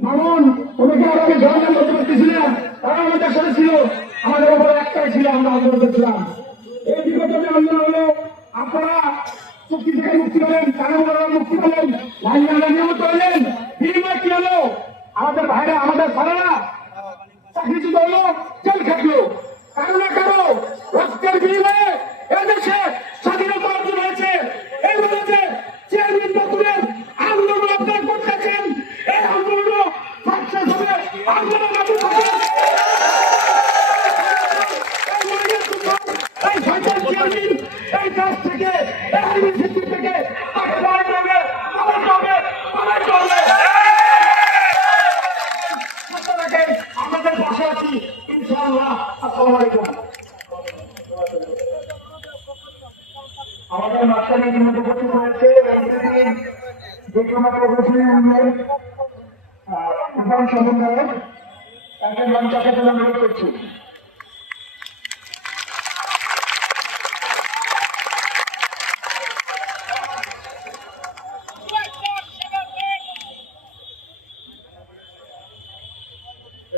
মামন ওদেরকে আমাকে জয়গান করতে পারতেছিলাম তারা আমাদের সাথে ছিল আমরা আন্দোলন করছিলাম এই বিগত যে আন্দোলন হলো আপনারা চুক্তি মুক্তি পেলেন কানুনরা মুক্তি পেলেন লাইনারা নিয়মিত হলেন বিনিময় কি হলো আমাদের ভাইরা, আমাদের সারারা চাকরিচ্যুত হলো, জেল খাটলো। কারও না কারও কাজ থেকে এই ইউনিভার্সিটি থেকে আমাদের পাশে আছি, ইনশাআল্লাহ। আসসালামু আলাইকুম। আমাদের মাঝখানে ইতিমধ্যে উপস্থিত হয়েছে প্রফেশনে উন্নয়ন প্রধান করছি।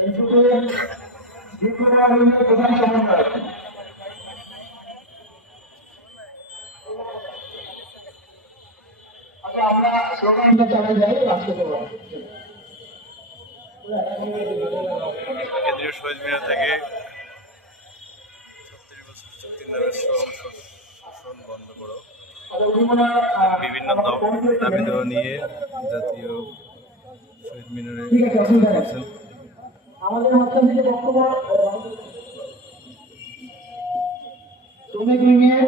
এনসিপির দ্বিতীয় হইল প্রধান সমন্বয়ক আমরা স্লোগানটা চালাই যাই আজকে তো কেন্দ্রীয় শহীদ মিনার থেকে ছত্রিশ বছর চুক্তি নামের শোষণ বন্ধ করো। বিভিন্ন দাবি দেওয়া নিয়ে জাতীয় শহীদ মিনারে আমাদের মাঝখান থেকে বক্তব্য শ্রমিক ইউনিয়ন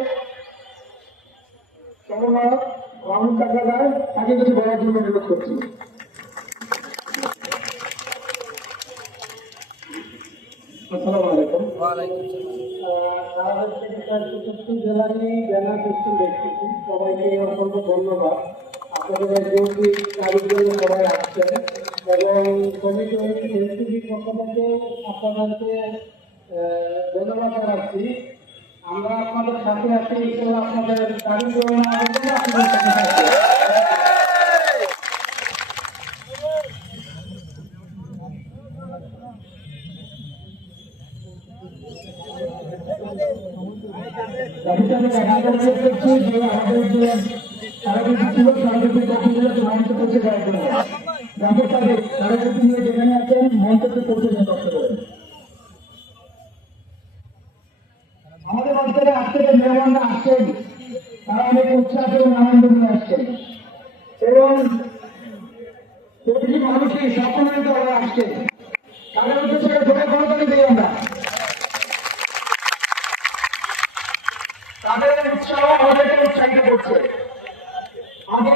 সমন্বয়ক রাহুল কাকাদার তাকে কিছু বলার জন্য অনুরোধ করছি। আসসালামু আলাইকুম। দেখতেছি সবাইকে অসংখ্য ধন্যবাদ। আপনাদের সবাই আসছেন। এবং কমিটি এনসিবির পক্ষ থেকে আপনাদেরকে ধন্যবাদ জানাচ্ছি আমরা আপনাদের সাথে আছি ইনশাআল্লাহ আপনাদের দাবি করতে করছি যে আমাদের যে সারা ছিল সারা কপিগুলো সমাপ্ত করতে যাওয়ার জন্য জাফর সাহেব সারা কিছু নিয়ে যেখানে আছেন মঞ্চকে পৌঁছে দেন কষ্ট করে আমাদের মাঝখানে আজকে যে মেহমানরা আসছেন, তারা অনেক উৎসাহ এবং আনন্দ নিয়ে আসছেন। এবং প্রতিটি মানুষই সম্মানিত হয়ে আসছেন। তাদের উদ্দেশ্যে জোরে গণতন্ত্র দিই আমরা। তাদের উৎসাহ আমাদেরকে উৎসাহিত করছে। আগে